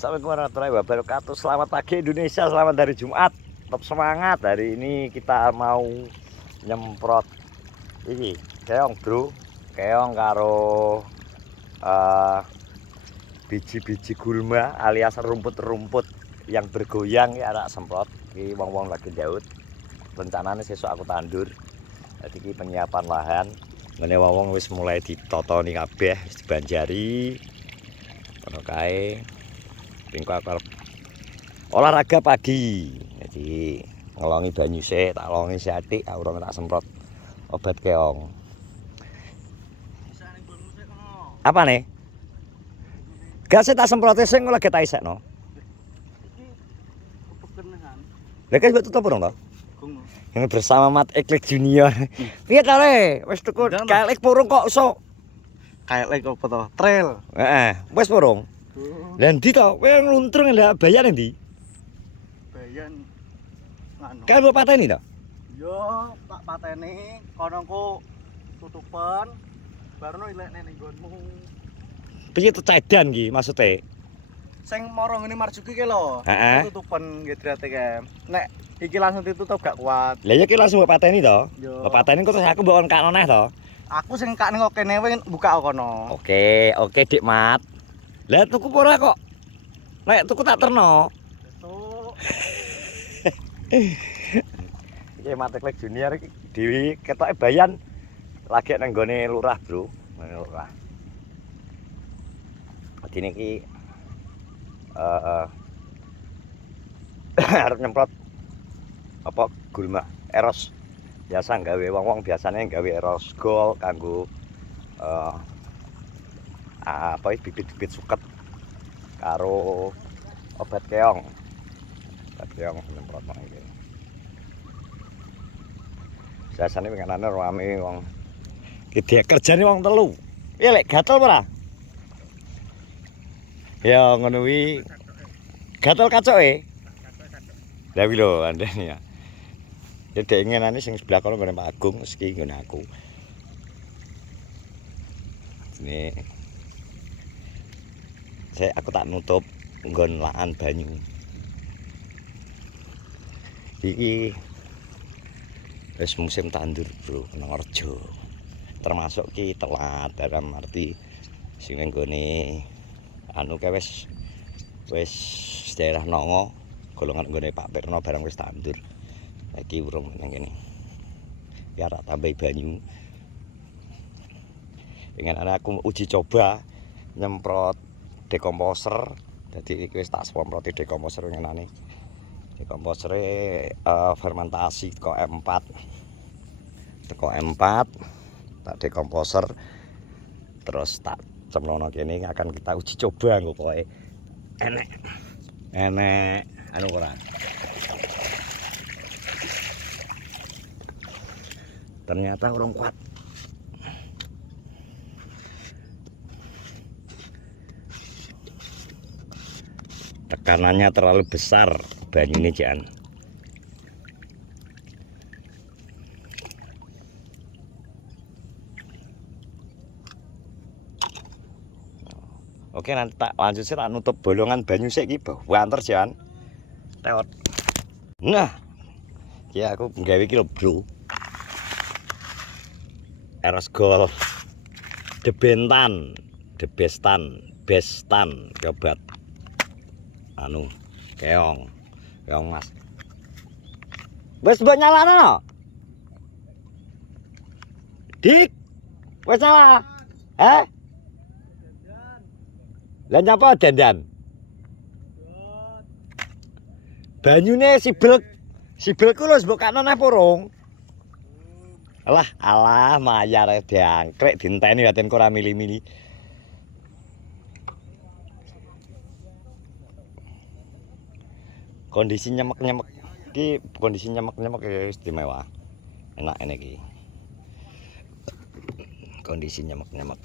Assalamualaikum warahmatullahi wabarakatuh. Selamat pagi Indonesia, selamat hari Jumat. Tetap semangat. Hari ini kita mau nyemprot ini keong, bro. Keong karo biji-biji gulma alias rumput-rumput yang bergoyang ya tak semprot. Iki wong-wong lagi jauh. Rencananya sesuk aku tandur. Jadi ini penyiapan lahan. Ngene wong-wong wis mulai ditotoni kabeh, wis dibanjari. Ono kae pingko akar olahraga pagi. Jadi ngelongi banyu sik, tak longi sithik, urung tak semprot obat keong. Apa nih? Gas tak semprot sing lagi tak isekno. Lha kok mbok tutup urung to? Ini bersama Mat Eklik Junior. Piye ta le? Wis tuku kaelik purung kok iso. Kaelik apa to? Trail. Heeh, wis purung. Lah ndi to? Kowe ngluntrung lha bayan ndi? Bayan nganu. Kan mbok pateni to? Yo, tak pateni kono ku tutupan baru ilekne ning nggonmu. Piye cedan iki maksude? Sing moro ngene marjuki ki lho. Heeh. Tutupan gedrate ke. Nek iki langsung ditutup gak kuat. Lah ya ki langsung mbok pateni to? Yo. Mbok pateni kok terus aku mbok kakno neh to? Aku sing kak ning kene wae buka kono. Oke, Dik Mat. Lah tuku ora kok? Nek tuku tak terno. Besok Iki Mat Eklik Junior iki dhewe ketoke bayan lagi nang gone lurah, Bro. Nang lurah. Dene iki arep nyemprot apa gulma eros. Biasa gawe wong-wong biasanya gawe eros gol kanggo apa bibit-bibit suket karo obat keong. Obat keong nyemprot nang iki. Biasane pengenane rame wong. Ki kerjane wong telu. Piye lek gatel ora? Ya ngono kuwi. Gatel kacoke. Lah kuwi lho andene ya. Ya dek ngenane sing sebelah kono ngene Pak Agung iki ngene aku. Ini aku tak nutup nggon lahan banyu. Iki wis musim tandur, Bro, nang Rejo. Termasuk ki telat dalam arti sing nggone anu ke wis daerah Nongo golongan nggone Pak Pirno barang wis tandur. Iki urung nang kene. Ya tak tambahi banyu. Pengen aku uji coba nyemprot dekomposer. Jadi iki wis tak semproti dekomposer ngenane. Dekomposere fermentasi teko M4. Teko M4 tak dekomposer terus tak cemlono kene akan kita uji coba engko koke enek anu ora. Ternyata kurang kuat. Tekanannya terlalu besar banyu ini jangan. Oke, nanti tak lanjut sih tak nutup bolongan banyu sik iki banter jangan. Teot. Nah. Ya aku nggawe iki lho, Bro. Eros Gol. Debentan, bestan obat. Anu, keong Mas. Wis mbok nyalane no? Dik. Wis nyala. Heh? Lah nyapa dandan? Banyune sibelku lho mbok kakno neh purung. Alah mayar diangkrek dinteni batin ora mili-mili. Kondisi nyemek-nyemek iki istimewa. Enak ini iki. Kondisi nyemek-nyemek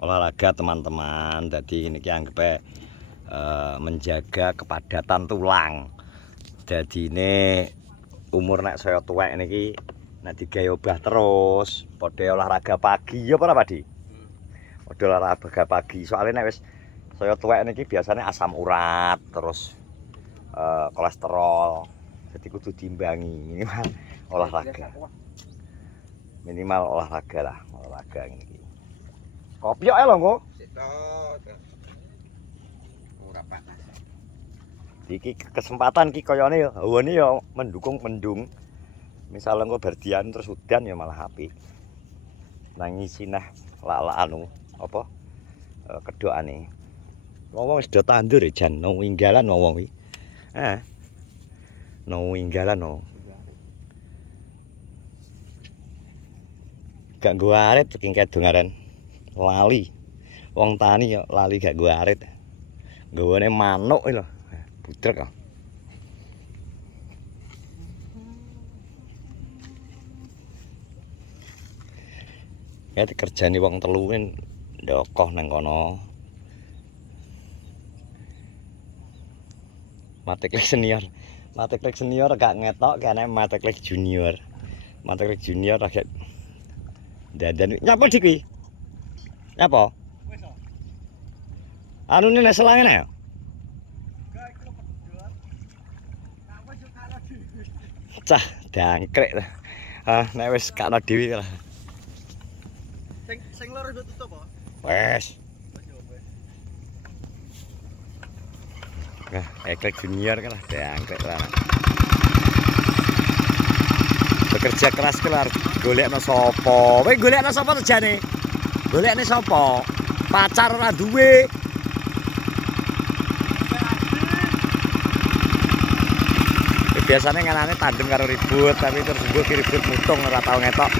olahraga teman-teman. Jadi ini ki anggap menjaga kepadatan tulang. Jadi ini umur nek saya tuwek niki nek digawe obah terus padha olahraga pagi ya ora Pak Di? Padha olahraga pagi soalnya nek wis Saya tuwek niki biasanya asam urat terus kolesterol. Jadi kudu diimbangi minimal olahraga. Minimal olahraga lah, olahraga ngene iki. Kopi kok lho, Ngko. Ora panas. Iki kesempatan ki kayane ya hawane ya mendung. Misal engko berdian terus udan ya malah apik. Nang ngisi nah lak-lak anu apa kedokane. Wong wis do tandur ya jan nang winggalan wong iki. Nang winggalan no. Gak nggo arit saking kedongaran. Lali. Wong tani ya lali gak nggo arit. Nggawane manuk iki lho. Budrek kok. Ya dikerjani wong telu kan ndokoh nang kono. Mateklik senior. Mateklik senior gak ngetok kene mateklik junior. Mateklik junior agak dandan nyapa dik kuwi? Nyapa? Wis oh. Anu nek selangene ya? Gak iku pedot. Nah wis yo karo dhewe. Cah dangkrek. Nek wis kakno dhewe lah. Sing loro wis tutup apa? Wes. Wis yo wis. Nah, Eklek junior kan lah dangkrek lah. Bekerja keras kelar golekno sapa? Kowe golekno sapa tejane? Golekne sapa? Pacar ora duwe. Biasanya nganane tandem karo ribut, tapi terus gue ribut mutung ora tau ngetok.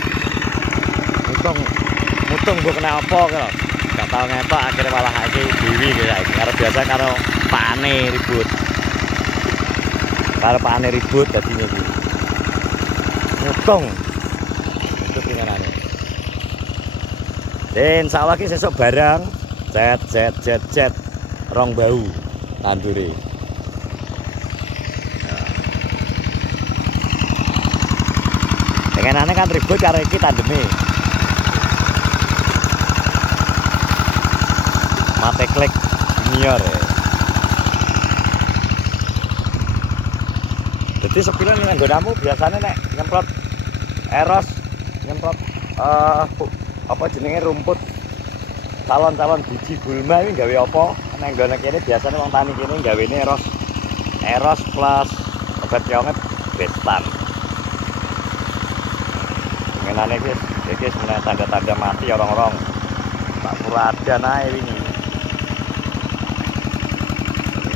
Mutung gue kena apa kalo? Gak tau ngetok akhirnya malah iki dewi gitu. Karo biasa karo pakane ribut. Karo pakane ribut dadinya iki. Mutung. Itu nganane. Den insyaallah ki sesuk barang jet rong bau tandure. Denganane kan ribut karo iki tandeme. Mateklik junior ya. Jadi sepilan yang nggonamu biasanya nek nyemprot eros, nyemprot apa jenenge rumput calon-calon biji gulma ini gawe apa? Nek nggone kene biasanya wong tani kene gawene eros plus obat nyonget bestan. Mengenane iki sebenarnya tanda-tanda mati orang-orang. Tak puradan ae wingi.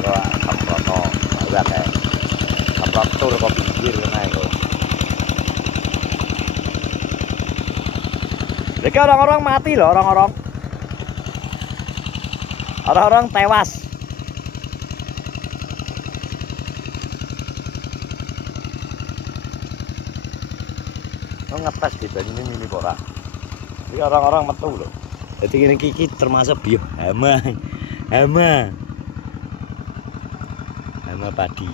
Wah, samprono, lihat ya. Samprot tur kok pinggir kena itu. Jadi orang-orang mati loh, orang-orang. Orang-orang tewas. Ngetes gitu ini ora. Jadi orang-orang metu loh. Jadi ini kiki termasuk bio hama padi.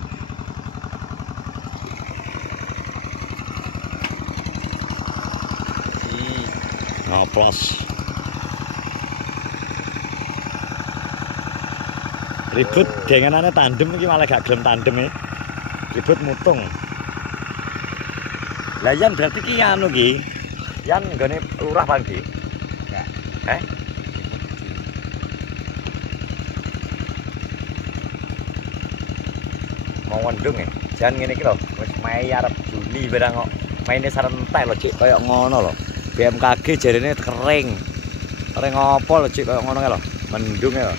Ngoplos. Ribut denganane tandem iki malah gak gelem tandem ribut mutung. Lah yan berarti ki anu ki. Yan nggone lurah Bang Ki. Enggak. Mau wendung jangan ngene iki lho, wis Mei arep Juni barang kok maine sarentek lho Cik koyo ngono lho. BMKG jarene kering. Kering apa lho Cik koyo ngono lho, mendung lho.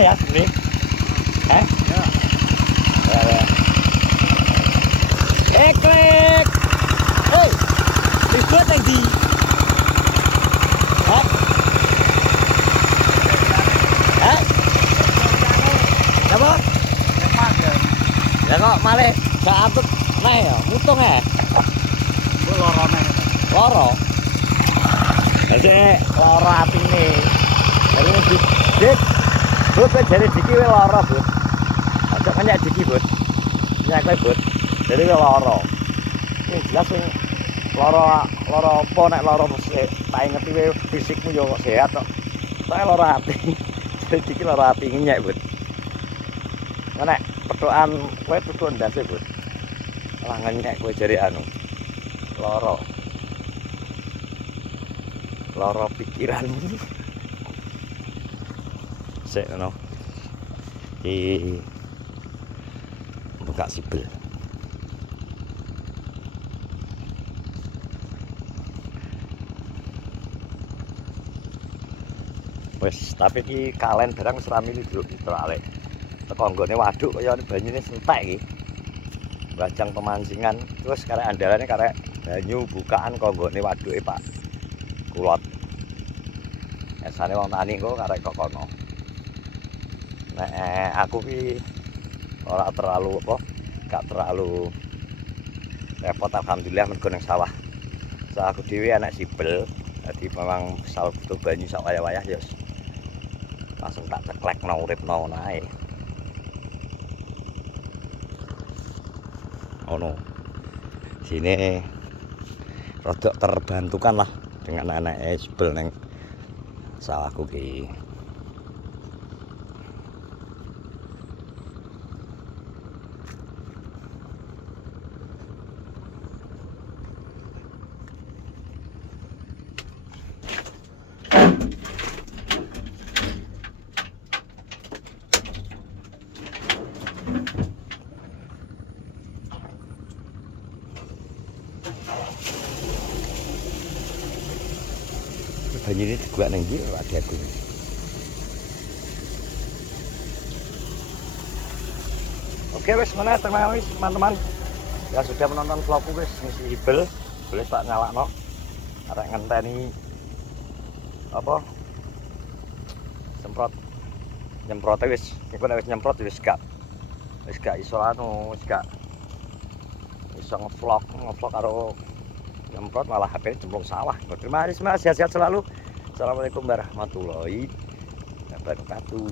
Ya ini, ya. Klik, hei, ribut lagi, apa? Ya kok malah gak antut, nah ya, mutung ya. Ku loro men. Loro. Jadi loro atine. Jadi dik. Bud jare diki we lara, Bud. nyek diki, Bud. Nyek kowe, Bud. Jadi kowe lara. Ini jelas sing lara apa nek lara mesti tak ingeti kowe fisikmu yo kok sehat kok. Saya lara ati. Jadi iki lara ati nyek, Bud. Nek petukan kowe tutuk ndase, Bud. Lah nyek kowe jare anu. Lara pikiranmu. Sik ngono. Iki buka sibel. Wes, tapi iki kalen barang wis ra mili Bro, ale. Teko nggone waduk kaya banyune sentek iki. Bajang pemancingan, terus karek andalane karek banyu bukaan kok nggone waduke Pak Kulot. Esane wong tani kok karek kok kono. Nek aku ki ora terlalu apa, gak terlalu repot alhamdulillah mergo nang sawah. Sawahku dhewe anak sibel, jadi memang sal butuh banyu sak wayah-wayah ya langsung tak ceklekno uripno ngono ae. Ono. Sini rodok terbantukan lah dengan anak sibel neng sawahku ki. Banyu ini juga neng ndi Pak aku. Oke wes mana teman-teman. Ya sudah menonton vlogku wes ngisi ibel, boleh tak nyalakno. Arek ngenteni apa? Nyemprot wis. Iku nek wis nyemprot wis gak iso anu, wis gak iso ngevlog karo nyemprot malah HP cemplung sawah. Terima kasih, sehat-sehat selalu. Assalamualaikum warahmatullahi wabarakatuh.